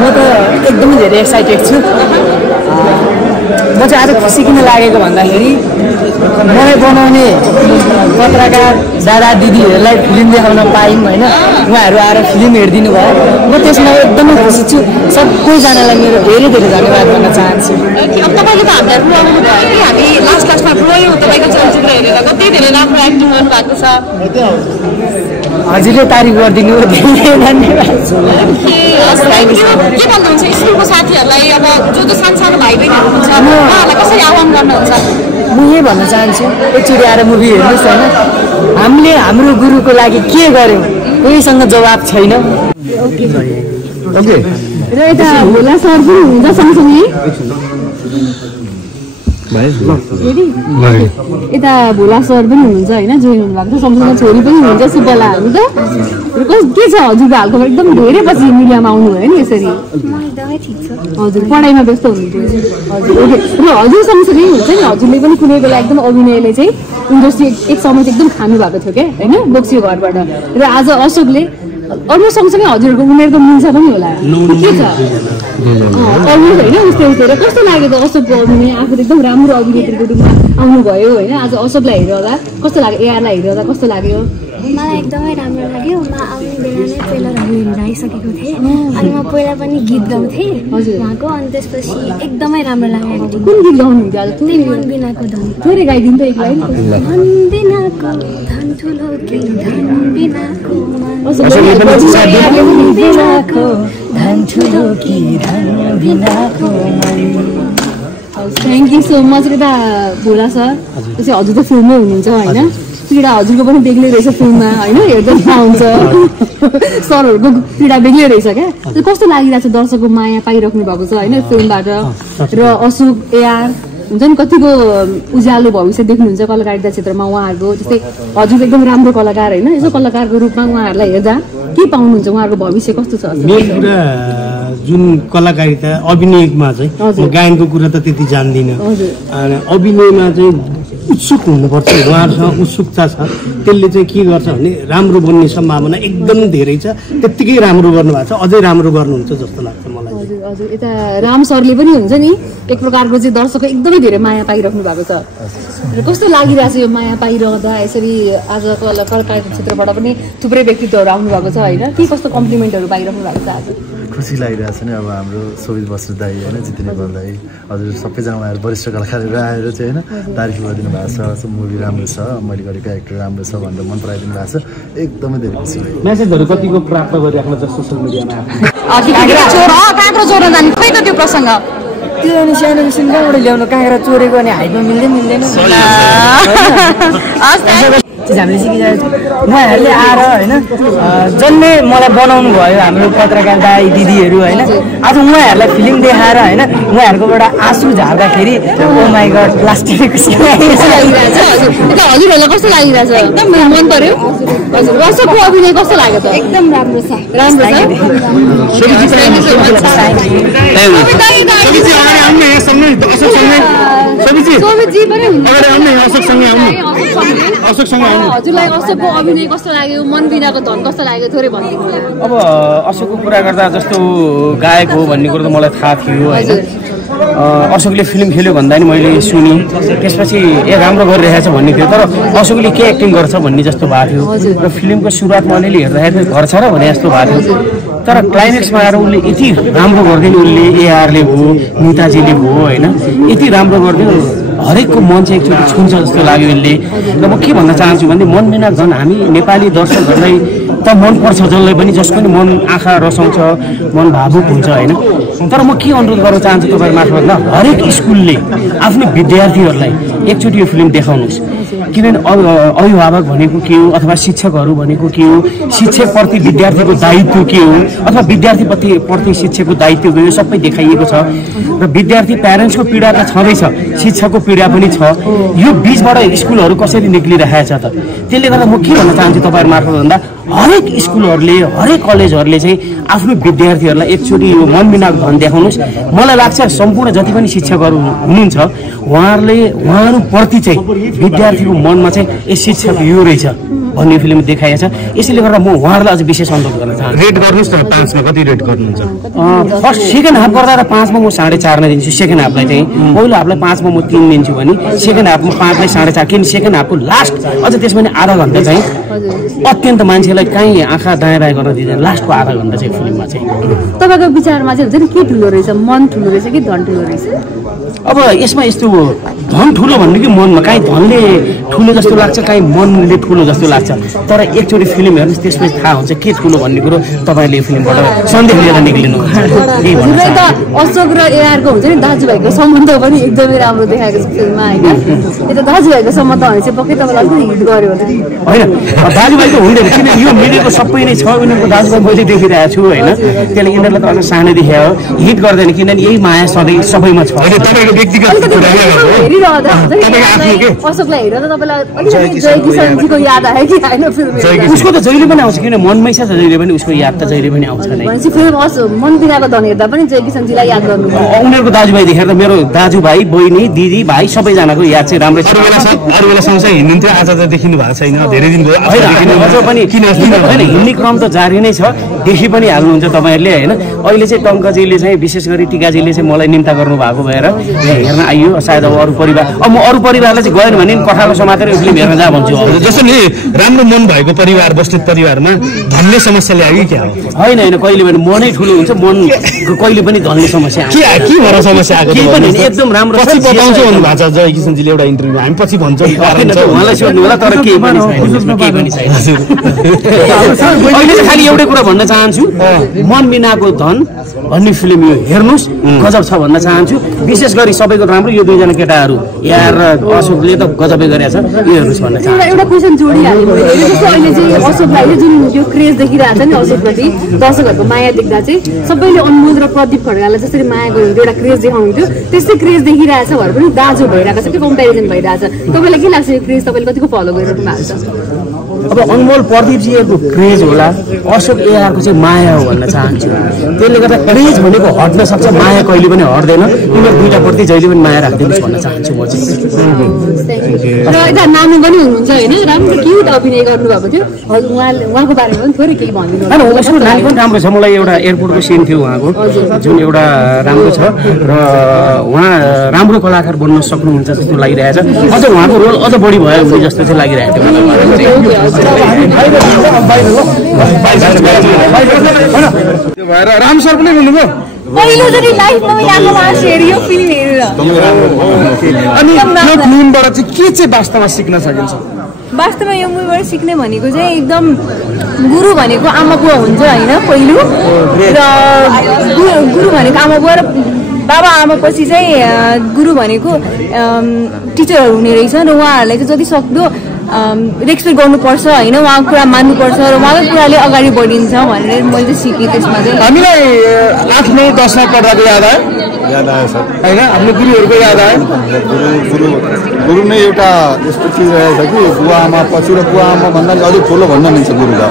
म त एकदमै धेरै एक्साइटेड छु। म चाहिँ आज खुसी किन लागेको भन्दाखेरि मलाई बनाउने पत्रकार दादा दिदीहरूलाई फिल्म देखाउन पायौँ होइन, उहाँहरू आएर फिल्म हेरिदिनु भयो। म त्यसमा एकदमै खुसी छु। सबैजनालाई मेरो धेरै धेरै धन्यवाद भन्न चाहन्छु। अब तपाईँले त हामीलाई रुवाउनु भयो कि हामी लास्टमा रोयौँ तपाईँको चलचित्र हेरेर, कति धेरै राम्रो एक्टिङ गर्नु भएको छ। हजुरले तारिफ गरिदिनु धेरै धन्यवाद। के भन्नुहुन्छ स्कुलको साथीहरूलाई, अब जो जो सानो सानो भाइ बहिनीहरू हुन्छ उहाँहरूलाई कसरी आह्वान गर्नुहुन्छ? म यही भन्न चाहन्छु, एकचोटि आएर मुभी हेर्नुहोस् होइन। हामीले हाम्रो गुरुको लागि के गर्यौँ कोहीसँग जवाब छैन। र यता भोला सर पनि हुन्छ सँगसँगै, यता भोला सर पनि हुनुहुन्छ होइन, जोइन हुनुभएको छ। सँगसँगै छोरी पनि हुनुहुन्छ सुबला हामी त। के छ हजुरको हालको एकदम धेरै पछि मिडियामा आउनुभयो नि यसरी? हजुर पढाइमा व्यस्त हुनुहुन्थ्यो। हजुर ओके। र हजुर सँगसँगै हुन्छ नि, हजुरले पनि कुनै बेला एकदम अभिनयले चाहिँ इन्डस्ट्री एक समय चाहिँ एकदम खानु भएको थियो क्या होइन, बोक्सियो घरबाट। र आज अशोकले अरू सँगसँगै हजुरहरूको उमेर त मिल्छ पनि होला, के छ अलमोस्ट होइन उस्तै उस्तै। र कस्तो लाग्यो त अशोकको अभिनय? आफू एकदम राम्रो अभिनेत्रीको रूपमा आउनुभयो होइन, आज अशोकलाई हेरेर कस्तो लाग्यो, एआरलाई हेरेर कस्तो लाग्यो? मलाई एकदमै राम्रो लाग्यो। म आउने बेला नै ट्रेलरहरू हेरेर आइसकेको थिएँ अनि म पहिला पनि गीत गाउँथेँ उहाँको, अनि त्यसपछि एकदमै राम्रो लाग्यो। कुन गीत गाउनुहुन्थ्यो आज? त्यही मन बिनाको धन। थोरै गाइदिनु त एक लाइन। मन बिनाको धन ठुलो कि धन बिनाको थ्याङ्क यू सो मच। यता भोला सर त्यसै हजुर त फिल्ममै हुनुहुन्छ होइन, पीडा हजुरको पनि बेग्लै रहेछ फिल्ममा होइन, हेर्दा पाउँछ सरहरूको पीडा बेग्लै रहेछ क्या। कस्तो लागिरहेको छ दर्शकको माया पाइराख्नु भएको छ होइन फिल्मबाट? र अशोक एआर हुन्छ नि कतिको उज्यालो भविष्य देख्नुहुन्छ कलाकारिता क्षेत्रमा उहाँहरूको? जस्तै हजुर एकदम राम्रो कलाकार होइन, यसो कलाकारको रूपमा उहाँहरूलाई हेर्दा के पाउनुहुन्छ? उहाँहरूको भविष्य कस्तो छ? मेन कुरा जुन कलाकारिता अभिनयमा चाहिँ म गायनको कुरा त त्यति जान्दिनँ, अभिनयमा चाहिँ उत्सुक हुनुपर्छ। उहाँहरूसँग उत्सुकता छ, त्यसले चाहिँ के गर्छ भने राम्रो बन्ने सम्भावना एकदम धेरै छ। त्यत्तिकै राम्रो गर्नुभएको छ, अझै राम्रो गर्नुहुन्छ जस्तो लाग्छ मलाई। हजुर हजुर। यता राम सरले पनि हुन्छ नि एक प्रकारको चाहिँ दर्शकको एकदमै धेरै माया पाइराख्नु भएको छ। र कस्तो लागिरहेको छ यो माया पाइरहँदा? यसरी आज कलाकारिता क्षेत्रबाट पनि थुप्रै व्यक्तित्वहरू आउनु भएको छ होइन, के कस्तो कम्प्लिमेन्टहरू पाइराख्नु भएको छ आज? खुसी लागिरहेको छ नि। अब हाम्रो शोभित बस्नु दाई होइन, जितेन नेपाल दाई, हजुर सबैजना उहाँहरू वरिष्ठ कलाकारहरू आएर चाहिँ होइन तारिफ गरिदिनु भएको छ। मुभी राम्रो छ, मैले गरेको एक्टर राम्रो छ भनेर मन पराइदिनु भएको छ। एकदमै धेरै खुसी लाग्यो। मेसेजहरू कतिको प्राप्त गरिराख्नु छ सोसियल मिडियामा? काँक्रो चोर्न जाने खोइ त त्यो प्रसङ्ग त्यो अनि सानो मिसिन कहाँबाट ल्याउनु? काँक्रा चोरेको अनि हाइटमा मिल्दैन। हामीले सिकिरहेको छौँ। उहाँहरूले आएर होइन जन्मै मलाई बनाउनु भयो हाम्रो पत्रकार दाई दिदीहरू होइन। आज उहाँहरूलाई फिल्म देखाएर होइन उहाँहरूकोबाट आँसु झार्दाखेरि ओ माई गड लास्टमा खुसी लागिरहेछ। हजुरहरूलाई कस्तो लागिरहेछ? एकदम मन पर्यो। हजुर अशोकको अभिनय कस्तो लाग्यो त? एकदम राम्रो छ। राम्रो छ। हजुरलाई अशोकको अभिनय कस्तो लाग्यो? मन बिनाको धन कस्तो लाग्यो? थोरै भनिदिनु होला। अब अशोकको कुरा गर्दा जस्तो गायक हो भन्ने कुरो त मलाई थाहा थियो होइन। अशोकले फिल्म खेल्यो भन्दा नि मैले सुने, त्यसपछि राम्रो गरिरहेछ भन्ने थियो। तर अशोकले के एक्टिङ गर्छ भन्ने जस्तो भएको थियो र फिल्मको सुरुवातमा अलिअलि हेर्दाखेरि घर छ र भने जस्तो भएको थियो। तर क्लाइमेक्समा आएर उसले यति राम्रो गरिदियो, उसले एआरले भयो निताजीले भयो होइन, यति राम्रो गरिदियो हरेकको मन चाहिँ एकचोटि छुन्छ जस्तो लाग्यो यसले। र म के भन्न चाहन्छु भने मन बिना झन् हामी नेपाली दर्शकहरूलाई त मनपर्छ, जसलाई पनि जसको पनि मन आँखा रसाउँछ, मन भावुक हुन्छ होइन। तर म के अनुरोध गर्न चाहन्छु तपाईँ मार्फत हरेक स्कुलले आफ्नो विद्यार्थीहरूलाई एकचोटि यो फिल्म देखाउनुहोस्। किनभने अभिभावक भनेको के हो अथवा शिक्षकहरू भनेको के हो, शिक्षकप्रति विद्यार्थीको दायित्व के हो अथवा विद्यार्थीप्रति शिक्षकको दायित्व के हो, सबै देखाइएको छ। र विद्यार्थी प्यारेन्ट्सको पीडा त छँदैछ, शिक्षकको पीडा पनि छ। यो बिचबाट स्कुलहरू कसरी निक्लिरहेछ त? त्यसले गर्दा म के भन्न चाहन्छु तपाईँ मार्फत भन्दा हरेक स्कुलहरूले हरेक कलेजहरूले चाहिँ आफ्नो विद्यार्थीहरूलाई एकचोटि यो मन बिनाको धन देखाउनुहोस्। मलाई लाग्छ सम्पूर्ण जति पनि शिक्षकहरू हुनुहुन्छ उहाँहरूप्रति चाहिँ विद्यार्थीको मनमा चाहिँ ए शिक्षक यो रहेछ भन्ने फिल्म देखाएको छ। यसैले गर्दा म उहाँहरूलाई अझ विशेष अनुरोध गर्न चाहन्छु। रेट गर्नुहोस् न, 5 मा कति रेट गर्नुहुन्छ? फर्स्ट सेकेन्ड हाफ गर्दा त 5 मा म 4.5 नै दिन्छु। सेकेन्ड हाफलाई चाहिँ पहिलो हाफलाई 5 मा म 3 दिन्छु भने सेकेन्ड हाफमा 5 लाई 4.5, किन सेकेन्ड हाफको लास्ट अझ त्यसमा नि आधा घन्टा चाहिँ अत्यन्त मान्छेलाई कहीँ आँखा दायाँ बायाँ गर्न दिँदैन। लास्टको आधा घन्टा चाहिँ फिल्ममा चाहिँ तपाईँको विचारमा चाहिँ हुन्छ नि के ठुलो रहेछ, मन ठुलो रहेछ कि धन ठुलो रहेछ? अब यसमा यस्तो हो, धन ठुलो भन्नु कि मनमा, काहीँ धनले ठुलो जस्तो लाग्छ, काहीँ मनले ठुलो जस्तो लाग्छ। तर एकचोटि फिल्म हेर्नुहोस् त्यसपछि थाहा हुन्छ के ठुलो भन्ने कुरो। तपाईँले यो फिल्मबाट सन्देश लिएर निक्लिनुहुन्छ। अशोक र एआरको हुन्छ नि दाजुभाइको सम्बन्ध पनि एकदमै राम्रो देखाएको छ फिल्ममा होइन? त्यो दाजुभाइको सम्बन्ध भने चाहिँ पक्कै तपाईँलाई अलिकति हिट गर्यो होला होइन? दाजुभाइको हुँदैन, किन यो मिलेको सबै नै छ। उनीहरूको दाजुभाइ मैले देखिरहेको छु होइन? त्यसले यिनीहरूलाई त अझ सानैदेखि हो हिट गर्दैन, किनभने यही माया सधैँ सबैमा छ। अशोकलाई हेरेर तपाईँलाई अलिकति जय किसनजीको याद आयो कि होइन? उसको त जहिले पनि आउँछ, किन मनमै छ जहिले पनि, उसको याद त जहिले पनि आउँछ नै। भनेपछि फिल्म मन बिनाको धन हेर्दा पनि जय किसनजीलाई याद गर्नु उनीहरूको दाजुभाइ देखेर त मेरो दाजुभाइ, बहिनी, दिदी, भाइ सबैजनाको याद चाहिँ राम्रै छ। अरू बेला सँगसँगै हिँड्नुहुन्थ्यो, आज त देखिनु भएको छैन, धेरै दिन भयो। अझ पनि होइन, हिँड्ने क्रम त जारी नै छ, देखि पनि हाल्नुहुन्छ तपाईँहरूले होइन? अहिले चाहिँ टङ्कजीले चाहिँ विशेष गरी टिकाजीले चाहिँ मलाई निम्ता गर्नु भएको भएर हेर्न आइयो। सायद अब अरू परिवार, अब म अरू परिवारलाई चाहिँ गएन भने कठालो समातेर यो फिल्म हेर्न जा भन्छु। जस्तो नि राम्रो मन भएको परिवार, बस्तीत परिवारमा धनले समस्या ल्यायो कि क्या हो? होइन होइन, कहिले पनि मनै ठुलो हुन्छ, मन कहिले पनि धनले समस्या के भएर समस्या आएको? एकदम राम्रो पछि बताउँछु भन्नुभएको छ जय किसनजीले एउटा इन्टरभ्यूमा। हामी पछि भन्छौँ, उहाँलाई सोध्नु होला, तर केही पनि छैन। अहिले चाहिँ खालि एउटै कुरा भन्न चाहन्छु, मन बिनाको धन भन्ने फिल्म यो हेर्नुहोस्, गजब छ भन्न चाहन्छु। विशेष गरी सबैको राम्रो यो दुईजना केटाहरू यार र अशोकले त गजबै गरेको छ, यो हेर्नुहोस् भन्न चाहन्छु। एउटा क्वेसन जोडिहाल्नु जस्तो अहिले चाहिँ अशोकलाई जुन यो क्रेज देखिरहेको छ नि, अशोकप्रति दर्शकहरूको माया देख्दा चाहिँ सबैले अनमोल र प्रदीप खड्कालाई जसरी माया गर्नुहुन्थ्यो, एउटा क्रेज देखाउनुहुन्थ्यो, त्यस्तै क्रेज देखिरहेछ भएर पनि दाजु भइरहेको छ, त्यो कम्पेरिजन भइरहेछ। तपाईँलाई के लाग्छ यो क्रेज तपाईँले कतिको फलो गरिरहनु भएको छ? अब अनमोल प्रदीपजीको क्रेज होला, अशोक एआरको चाहिँ माया हो भन्न चाहन्छु। त्यसले गर्दा क्रेज भनेको हट्न सक्छ, माया कहिले पनि हट्दैन। यिनीहरू दुईटाप्रति जहिले पनि माया राखिदिनुहोस् भन्न चाहन्छु म चाहिँ। र यता नानु पनि हुनुहुन्छ होइन, राम्रो क्युट अभिनय गर्नुभएको थियो, उहाँको बारेमा पनि थोरै केही भनिदिनु। होइन, उसको नानी पनि राम्रो छ। मलाई एउटा एयरपोर्टको सिन थियो उहाँको, जुन एउटा राम्रो छ र उहाँ राम्रो कलाकार बन्न सक्नुहुन्छ जस्तो लागिरहेछ। अझ उहाँको रोल अझ बढी भयो भने जस्तो चाहिँ लागिरहेको थियो। राम सर पनि भन्नुभयो पहिलोचोटि लाइफमा मैले आफ्नो उहाँलाई हेरेँ फिल्म हेरेर। अनि यो फिल्मबाट चाहिँ के चाहिँ वास्तवमा सिक्न सकिन्छ? वास्तवमा यो मुभीबाट सिक्ने भनेको चाहिँ एकदम गुरु भनेको आमा बुवा हुन्छ होइन पहिलो, र गुरु भनेको आमा बुवा र बाबा आमा पछि चाहिँ गुरु भनेको टिचरहरू हुने रहेछ र उहाँहरूलाई चाहिँ जति सक्दो रेस्पेक्ट गर्नुपर्छ होइन, उहाँको कुरा मान्नुपर्छ र उहाँकै कुराले अगाडि बढिन्छ भनेर मैले चाहिँ सिकेँ। त्यसमा चाहिँ हामीलाई 8, 9, 10 मा पढ्दाको याद आयो सर होइन? आफ्नो गुरुहरूको याद आयो? गुरु नै एउटा यस्तो चिज रहेछ कि बुवा आमा पछि र बुवा आमा भन्दा अझै ठुलो भन्न मिल्छ गुरु बुवा।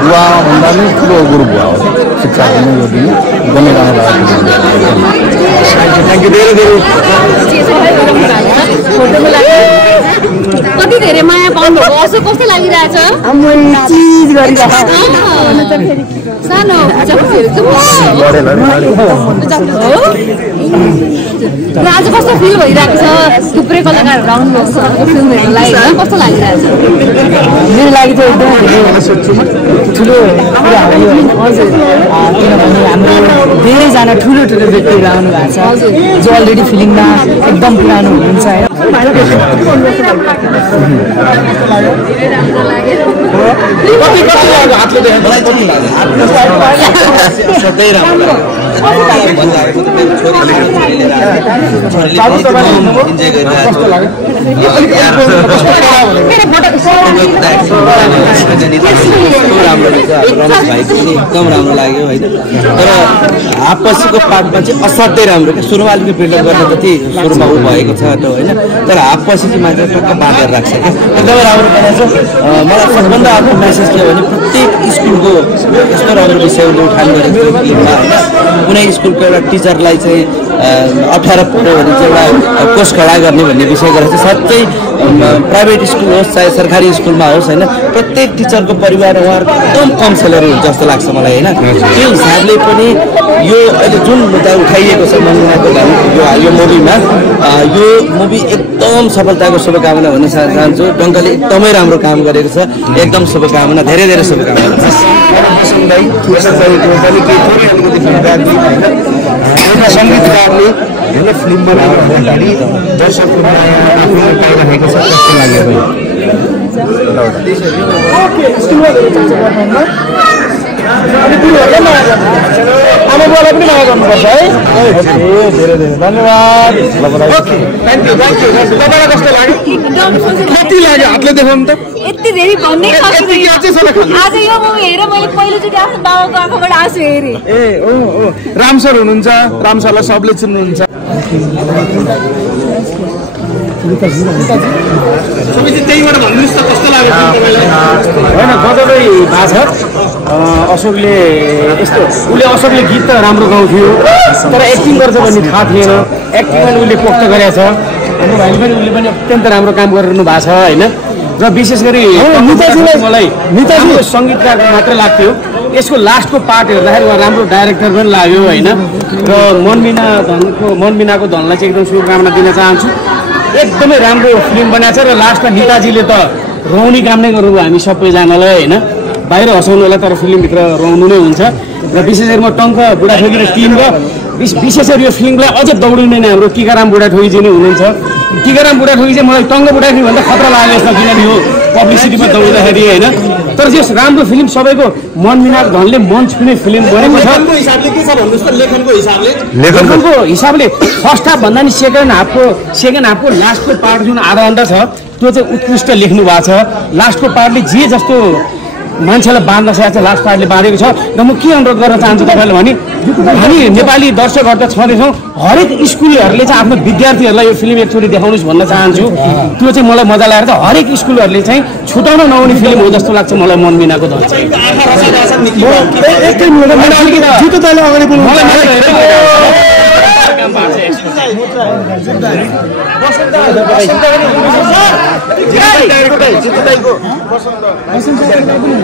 बुवा आमा भन्दा पनि ठुलो गुरु बुवा हो। शिक्षा दिने यो दिने एकदमै राम्रो लाग्यो। थ्याङ्क यू, धेरै धेरै। कति धेरै माया पाउनुभयो, अशोक कस्तो लागिरहेछ? सानो र आज कस्तो फिल भइरहेको छ? थुप्रै कलाकारहरू आउनुभएको छ फिल्म हेर्नलाई, कस्तो लागिरहेछ? मेरो लागि चाहिँ एकदम ठुलो कुरा हो यो। हजुर, किनभने हाम्रो धेरैजना ठुलो ठुलो व्यक्तिहरू आउनु भएको छ जो अलरेडी फिल्ममा एकदम पुरानो हुनुहुन्छ होइन। एकदम राम्रो लाग्यो होइन। तर आपसीको पार्टमा चाहिँ असाध्यै राम्रो क्या। सुरुमा अलिकति बिल्डअप गर्न जति सुरुमा ऊ भएको छ त होइन, तर आपसी चाहिँ मान्छे टक्क बाँधेर राख्छ क्या, एकदमै राम्रो बनाएको छ। मलाई सबभन्दा आफ्नो मेसेज के हो भने प्रत्येक स्कुलको यस्तो राम्रो विषय उठान गरेको फिल्ममा होइन, कुनै स्कुलको एउटा टिचरलाई चाहिँ 18 पुग्यो भने चाहिँ एउटा कोर्स खडा गर्ने भन्ने विषय गरेर चाहिँ सबै प्राइभेट स्कुल होस् चाहे सरकारी स्कुलमा होस् होइन प्रत्येक टिचरको परिवार उहाँहरूको एकदम कम स्यालेरी हुन्छ जस्तो लाग्छ मलाई होइन त्यो हिसाबले पनि यो अहिले जुन मुद्दा उठाइएको छ मनमुनाको यो मुभीमा यो मुभी एकदम सफलताको शुभकामना भन्न चाहन्छु डङ्कले एकदमै राम्रो काम गरेको छ एकदम शुभकामना धेरै धेरै शुभकामना सङ्गीतकारले होइन फिल्म बनाएर भन्दाखेरि दर्शकको माया आफूलाई पाइरहेको छ कस्तो लाग्यो आमाबालाई पनि माया गर्नुपर्छ है धेरै धेरै धन्यवाद तपाईँलाई कस्तो लाग्यो कति लाग्यो हातले देखाउनु त यति धेरै भन्ने आज यो मुभी हेरेर मैले पहिलोचोटि आफ्नो बाबाको आँखाबाट आँसु हेरेँ ए ओ राम सर हुनुहुन्छ राम सरलाई सबले चिन्नुहुन्छ त्यहीबाट भन्नुहोस् त कस्तो लाग्यो होइन गजबै भएको छ अशोकले यस्तो अशोकले गीत त राम्रो गाउँथ्यो तर एक्टिङ गर्छ भन्ने थाहा थिएन एक्टिङमा उसले पोख्त गरेको छ हाम्रो भाइले पनि उसले पनि अत्यन्त राम्रो काम गरिरहनु भएको छ होइन र विशेष गरी मलाई सङ्गीतकार मात्र लाग्थ्यो यसको लास्टको पार्ट हेर्दाखेरि उहाँ राम्रो डाइरेक्टर पनि लाग्यो होइन र मनबिनाको धनलाई चाहिँ एकदम शुभकामना दिन चाहन्छु एकदमै राम्रो फिल्म बनाएको छ र लास्टमा निताजीले त रोउने काम नै गर्नुभयो हामी सबैजनालाई होइन बाहिर हँसाउनु होला तर फिल्मभित्र रोउनु नै हुन्छ र विशेष गरी म टङ्क बुढाथोकी र टिम र विशेष गरी यो फिल्मलाई अझ दौडिने नै हाम्रो टिकाराम बुढाथोकीजी नै हुनुहुन्छ टिकाराम बुढाथोकी चाहिँ मलाई टङ्क बुढाथोकी भन्दा खतरा लाग्यो जस्तो किनभने यो पब्लिसिटीमा दौडिँदाखेरि होइन तर यो राम्रो फिल्म सबैको मनबिनाको धनले मञ्च कुनै फिल्म बनेको छ लेखनको हिसाबले फर्स्ट हाफ भन्दा नि सेकेन्ड हाफको लास्टको पार्ट जुन आधा घन्टा छ त्यो चाहिँ उत्कृष्ट लेख्नु भएको छ लास्टको पार्टले जे जस्तो मान्छेलाई बाँध्न सकेको छ लास्ट पार्टले बाँधेको छ र म के अनुरोध गर्न चाहन्छु तपाईँले भने हामी नेपाली दर्शकहरू त छँदैछौँ हरेक स्कुलहरूले चाहिँ आफ्नो विद्यार्थीहरूलाई यो फिल्म एकचोटि देखाउनुहोस् भन्न चाहन्छु त्यो चाहिँ मलाई मजा लागेर त हरेक स्कुलहरूले चाहिँ छुटाउन नहुने फिल्म हो जस्तो लाग्छ मलाई मनबिनाको धन चाहिँ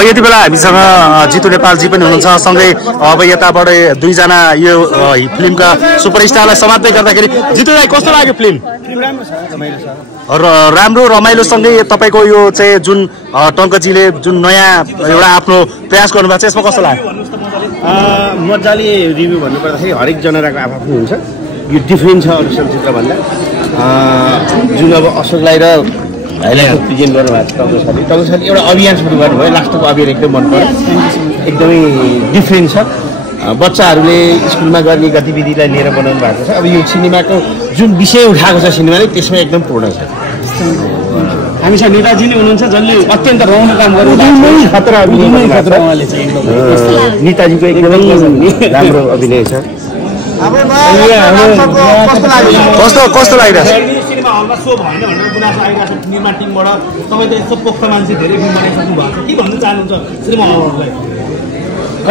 यति बेला हामीसँग जितु नेपालजी पनि हुनुहुन्छ सँगै अब यताबाट दुईजना यो फिल्मका सुपरस्टारलाई समाप्ति गर्दाखेरि जितुलाई कस्तो लाग्यो फिल्म राम्रो रमाइलोसँगै तपाईँको यो चाहिँ जुन टङ्कजीले जुन नयाँ एउटा आफ्नो प्रयास गर्नुभएको छ यसमा कस्तो लाग्यो मजाले रिभ्यू भन्नुपर्दाखेरि हरेक जनाको आफ्नो हुन्छ यो डिफ्रेन्ट छ अरू चलचित्रभन्दा जुन अब अशोकलाई र भाइलाई प्रेजेन्ट गर्नुभएको छ टङ्क सरले एउटा अभियान सुरु गर्नुभयो लास्टको अभियान एकदम मन पर्यो एकदमै डिफ्रेन्ट छ बच्चाहरूले स्कुलमा गर्ने गतिविधिलाई लिएर बनाउनु भएको छ अब यो सिनेमाको जुन विषय उठाएको छ सिनेमाले त्यसमा एकदम पूर्ण छ हामीसँग नेताजी नै हुनुहुन्छ जसले अत्यन्त रमाउनु काम गर्नु खतरा उहाँले चाहिँ नेताजीको एकदमै राम्रो अभिनय छ कस्तो लागिरहेछ सिनेमा हलमा सो भएन भनेर गुनासो आइरहेको छ निर्माण टिमबाट तपाईँ त यस्तो पोख्त मान्छे धेरै फिल्म बनाइसक्नु भएको छ के भन्न चाहनुहुन्छ सिनेमा हलहरूलाई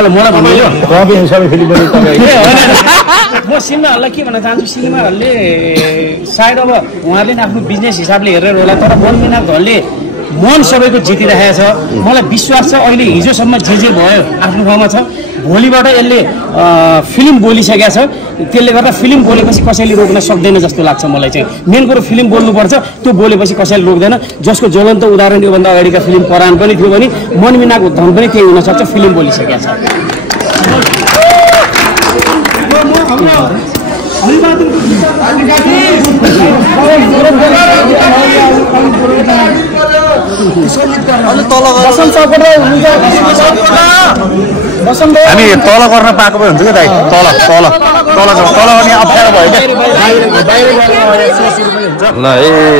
मलाई भन्नु सबै फिल्म म सिनेमा हललाई के भन्न चाहन्छु सिनेमा हलले सायद अब उहाँहरूले आफ्नो बिजनेस हिसाबले हेरेर होला तर मनबिना घरले मन सबैको जितिरहेको छ मलाई विश्वास छ अहिले हिजोसम्म जे भयो आफ्नो ठाउँमा छ भोलिबाट यसले फिल्म बोलिसकेको छ त्यसले गर्दा फिल्म बोलेपछि कसैले रोक्न सक्दैन जस्तो लाग्छ मलाई चाहिँ मेन कुरो फिल्म बोल्नुपर्छ त्यो बोलेपछि कसैले रोक्दैन जसको ज्वलन्त उदाहरण योभन्दा अगाडिका फिल्म परान पनि थियो भने मनबिनाको धन पनि त्यही हुनसक्छ फिल्म बोलिसकेको छ हामी तल गर्न पाएको भए हुन्छ क्या दाइ तल अनि अप्ठ्यारो भयो ल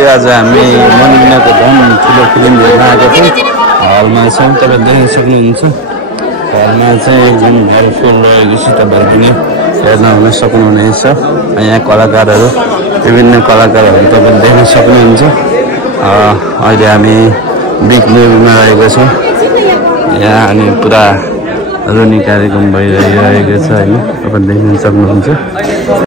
आज हामी मनबिनाको धन ठुलो फिल्म हेर्न आएको थियौँ हलमा छौँ तपाईँ देख्न सक्नुहुन्छ हलमा चाहिँ एकदम भरफुल रहेको छ तपाईँहरू पनि हेर्न हुन सक्नुहुनेछ यहाँ कलाकारहरू विभिन्न कलाकारहरू तपाईँले देख्न सक्नुहुन्छ अहिले हामी बिग मुभीमा रहेको छौँ यहाँ अनि पुरा रोनी कार्यक्रम भइरहेको छ होइन तपाईँ देख्न सक्नुहुन्छ